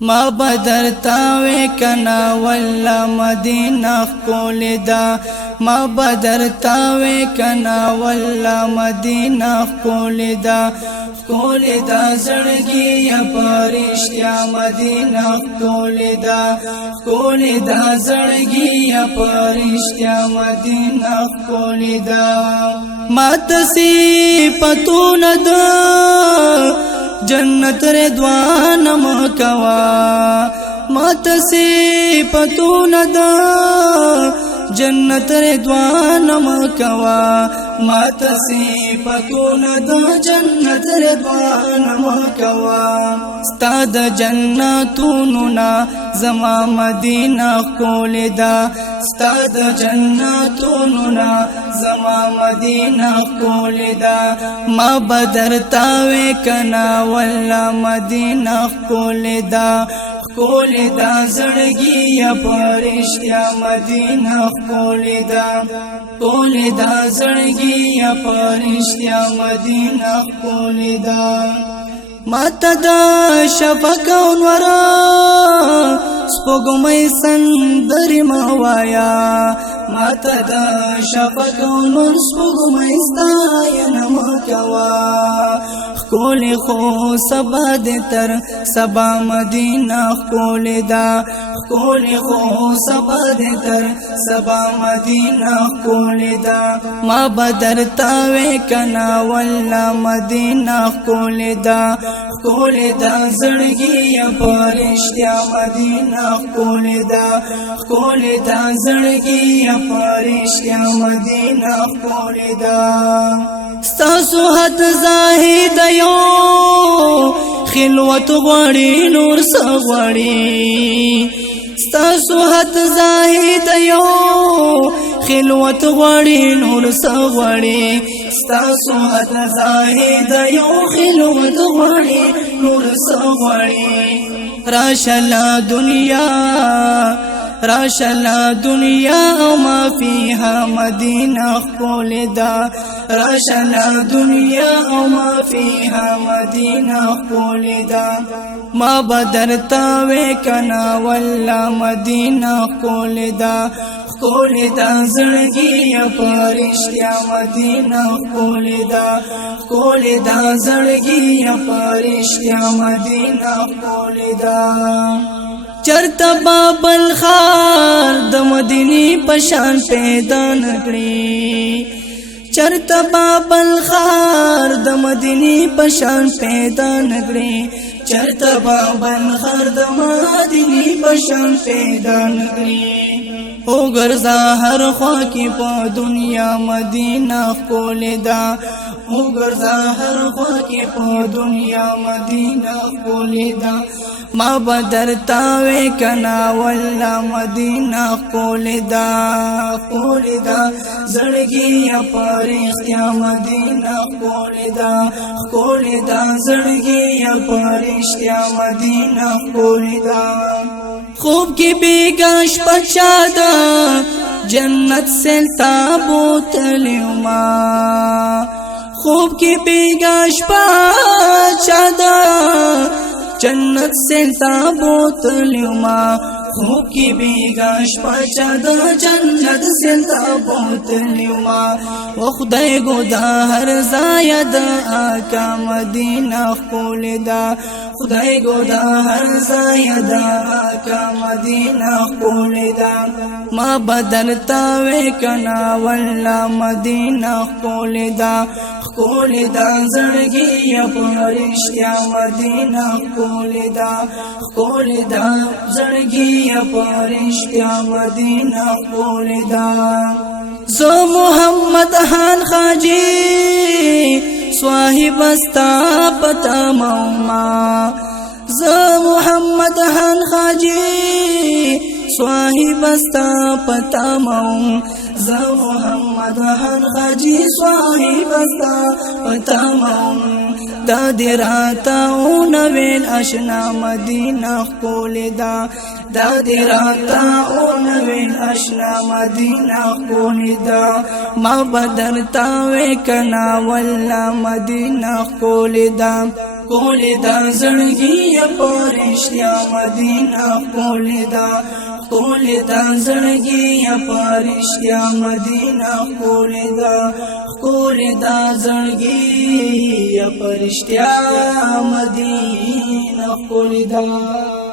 ما بدرتاوي کنا والله مدینه خول دا ما بدرتاوي کنا والله مدینه خول دا زړګي یا پرشتیا مدینه خول دا زړګي یا پرشتیا مدینه خول دا ما تصفاتون د جنت رضوان مکوا ما تصفاتون د جنت رضوان مکوا ما تصفاتون د جنت رضوان مکوا استاد جنتونو نا زما مدینه خول دا استاد جنتونو نا زما مدینه خول دا ما بدرتاوي کنا والله مدینه خول دا زړګي یا پرشتیا مدینه خول دا زړګي یا پرشتیا مدینه خول دا ماته دا شفق ورا سپوږمۍ سندري موایا ماته دا شفق ور سپوږمۍ ستاینه مکوا خول خو سبا د تر سبا مدینه خول دا خو سبا د تر سبا مدینه خول دا ما بدرتاوي کنا والله مدینه خول دا زړګي یا پرشتیا مدینه خول دا زړګي یا پرشتیا مدینه خول دا ستاسو حد زاهد یو خلوت غواړي نور سغواړي ستاسو حد زاهد یو خلوت غواړي نور سغواړي ستاسو حد زاهد یو خلوت غواړي نور سغواړي راشلا دنیا او ما فيها مدینه خول دا راشلا دنیا او ما فيها مدینه خول دا ما بدرتاوي کنا والله مدینه خول دا زړګي یا پرشتیا مدینه خول دا زړګي یا پرشتیا مدینه خول دا چرته بابل خار د مدینی پشان پیدا نکړي چرته بابل خار د مدینی پشان پیدا نکړي چرته بابل خار د مدینی پشان پیدا نکړي او ګرځا هر خوا کې په دنیا مدینه خول دا او ګرځا هر خوا کې په دنیا مدینه خول دا ما بدرتاوي کنا والله مدینه خول دا زړګي یا پرشتیا مدینه خول دا زړګي یا پرشتیا مدینه خول دا خوب کی بیگاش پچادا جنت سلتا بوتلیوما خوب کی بیگاش پچادا جنت سلتا بوتلیوما خوب کی بیگاش پچادا جنت سلتا بوتلیوما و خدای گودا هر زاید آکا مدینه خول دا خدای گودا هر زاید آکا مدینه خول دا ما بدرتاوي کنا والله مدینه خول دا زړګي یا پرشتیا مدینه خول دا زړګي یا پرشتیا مدینه خول دا زو محمد خان خاجی صاحب استا پتا موما زو محمد خان خاجی صاحب استا پتا موم زو محمد خان خاجی صاحب استا پتا موم دا دراتا اونویل اشنا مدینه خول دا دراتا اونویل اشنا مدینه خول دا ما بدرتاوي کنا والله مدینه خول دا کولی دا زړګي پرشتیا مدینه کولی دا کولی دا زړګي پرشتیا مدینه کولی دا زړګي پرشتیا مدینه کولی دا